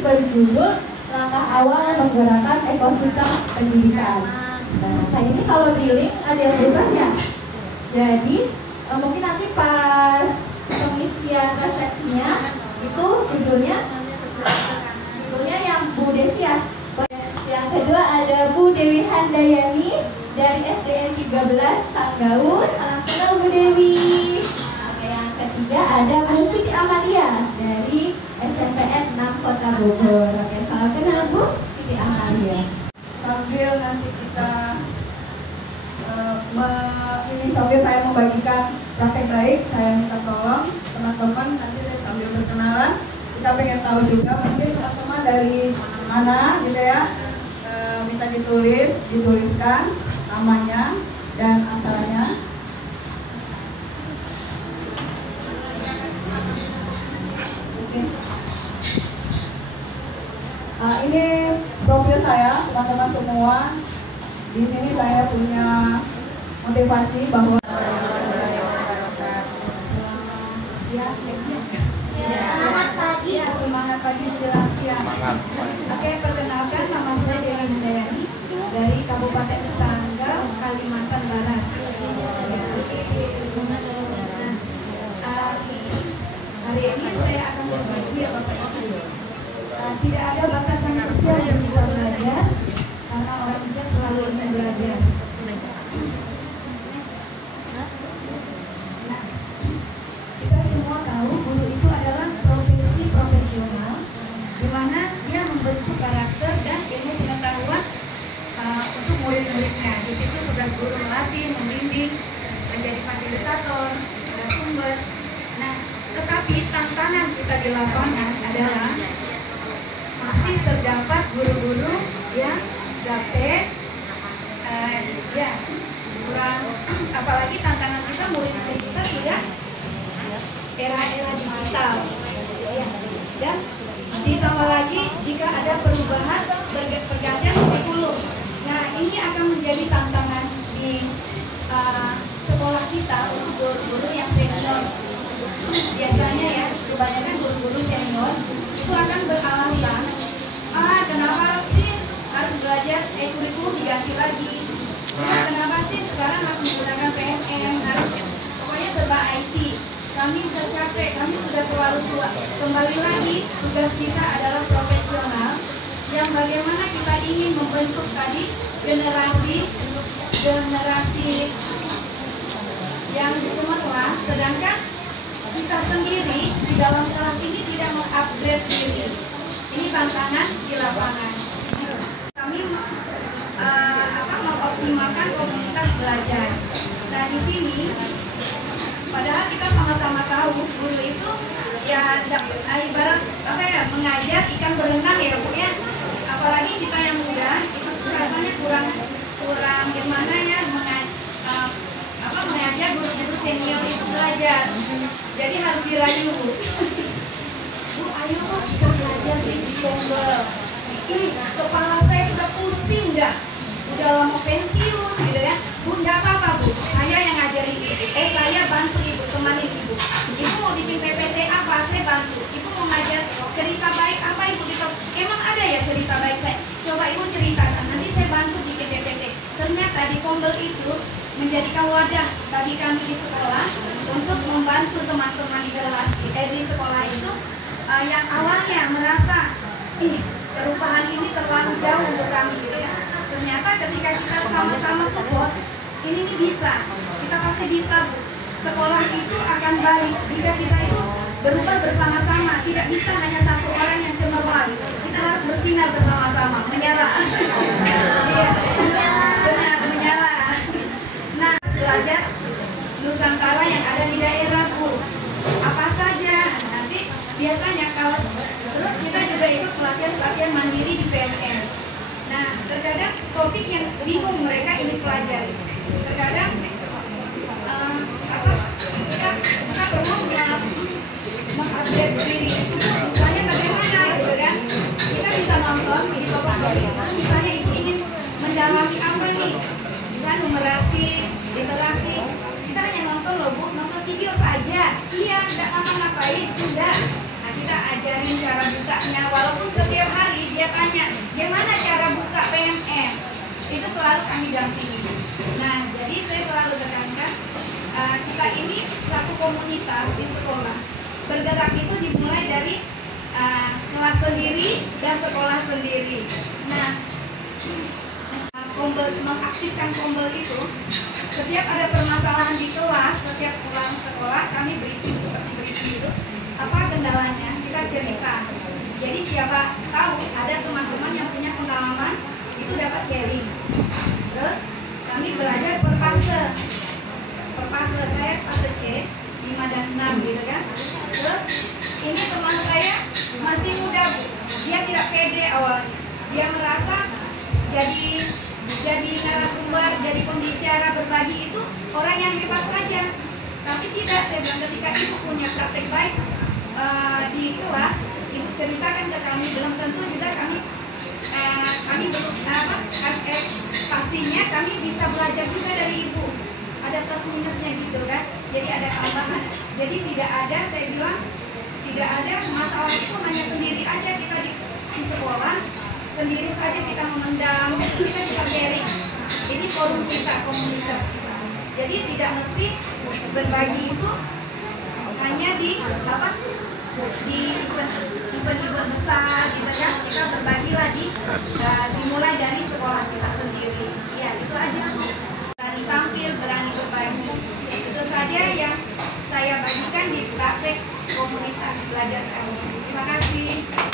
berjudul Langkah Awal Menggerakkan Ekosistem Pendidikan. Nah ini kalau di link ada yang berubah ya. Jadi mungkin nanti pas pengisian resepsinya itu judulnya yang Bu Desi ya. Yang kedua ada Bu Dewi Handayani dari SDN 13 Tanggau. Salam kenal Bu Dewi. Oke, yang ketiga ada Bu Siti Amalia dari SMPN 6 Kota Bogor. Oke, salam kenal Bu Siti Amalia. Sambil nanti kita sambil saya membagikan praktek baik, saya minta tolong teman-teman nanti saya sambil berkenalan. Kita pengen tahu juga mungkin teman-teman dari mana gitu ya, minta dituliskan namanya dan asalnya. Oke. Ini profil saya teman-teman semua. Di sini saya punya motivasi bahwa Selamat pagi. Ya, semangat pagi menjelang siang. Oke, perkenalkan nama saya Dewi Handayani dari Kabupaten Tanggau, Kalimantan Barat. Hari ini saya akan berbagi ya Bapak Ibu. Tidak ada batasan usia yang kita belajar, karena orang bijak selalu ingin belajar. Kita semua tahu guru itu adalah profesi profesional, di mana dia membentuk karakter dan ilmu pengetahuan untuk murid-muridnya. Di situ tugas guru melatih, membimbing, menjadi fasilitator, sumber. Nah, tetapi tantangan kita di lapangan adalah masih terdapat guru-guru yang gaptek, kurang, apalagi tantangan kita murid-murid kita sudah era-era digital, dan ditambah lagi jika ada perubahan pergantian kurikulum. Nah, ini akan menjadi tantangan di sekolah kita untuk guru-guru yang senior. Biasanya ya, kebanyakan guru-guru senior itu akan beralasan, kenapa sih harus belajar kurikulum diganti lagi? Kenapa sih sekarang harus menggunakan PNM? Harus pokoknya serba IT. Kami sudah capek, kami sudah terlalu tua. Kembali lagi, tugas kita adalah profesional yang bagaimana kita ingin membentuk tadi generasi yang cemerlang, sedangkan kita sendiri di dalam kelas ini tidak mengupgrade diri. Ini tantangan di lapangan. Kami mengoptimalkan komunitas belajar. Nah, di sini padahal kita sama-sama tahu guru itu ya ibarat mengajar ikan berenang ya Bu ya. Apalagi kita yang muda itu rasanya kurang gimana ya mengajar guru-guru senior itu belajar. Jadi harus dirayu Bu. Bu, ayo kita belajar di Tombol. Ini kepala saya udah pusing dah. Udah lama pensiun gitu ya. Bu, enggak apa-apa Bu. Saya yang ngajarin saya bantu Ibu, temani Ibu. Ibu mau bikin PPT apa? Saya bantu. Ibu mau ngajar cerita baik apa Ibu? Emang ada ya cerita baik saya? Coba Ibu ceritakan. Nanti saya bantu bikin PPT. Ternyata di Tombol itu menjadikan wadah bagi kami di sekolah untuk membantu teman-teman di sekolah itu yang awalnya merasa perubahan ini terlalu jauh untuk kami gitu ya. Ternyata ketika kita sama-sama support, ini bisa, kita pasti bisa Bu. Sekolah itu akan baik jika kita itu berubah bersama-sama. Tidak bisa hanya satu orang yang cemerlang. Kita harus bersinar bersama-sama, menyala. Iya, benar, menyala. Nah, belajar Nusantara yang ada di daerah Bu. Apa saja? Nanti biasanya kalau terus kita juga ikut pelatihan mandiri di PNM. Nah, terkadang topik yang bingung mereka ini pelajari. Terkadang kita perlu mengupdate diri. Misalnya bagaimana gitu kan? Kita bisa nonton di topik misalnya Ibu ingin mendalami apa nih? Misalnya numerasi, literasi. Kita hanya nonton loh Bu, nonton video saja. Iya, nggak ngapa-ngapain, udah. Nah, kita kita ajarin cara bukanya, walaupun setiap hari dia tanya gimana cara buka PMM, itu selalu kami dampingi. Nah, jadi saya selalu tekankan kita ini satu komunitas di sekolah. Bergerak itu dimulai dari kelas sendiri dan sekolah sendiri. Nah, mengaktifkan Kombel itu, setiap ada permasalahan di kelas, setiap pulang sekolah kami briefing seperti briefing itu, apa kendalanya kita cerita. Jadi siapa tahu ada teman-teman yang punya pengalaman itu dapat sharing. Terus kami belajar per fase, saya fase C 5 dan 6 gitu kan. Terus ini teman saya masih muda, Bu. Dia tidak pede awal, dia merasa jadi narasumber, jadi pembicara, berbagi itu orang yang hebat saja. Tapi tidak, saya bilang ketika ibu punya praktek baik di kelas, ibu ceritakan ke kami, belum tentu juga kami belum pastinya kami bisa belajar juga dari ibu. Ada plus minusnya gitu kan. Jadi ada tambahan. Jadi tidak ada, saya bilang tidak ada masalah itu hanya sendiri aja kita di sekolah. Sendiri saja kita memendam, kita bisa sharing. Ini forum kita, komunitas kita. Jadi tidak mesti berbagi itu hanya di event-event besar, gitu kan? Kita berbagilah dimulai dari sekolah kita sendiri. Ya, itu aja. Berani tampil, berani berbagi. Itu saja yang saya bagikan di praktek komunitas belajar kami. Terima kasih.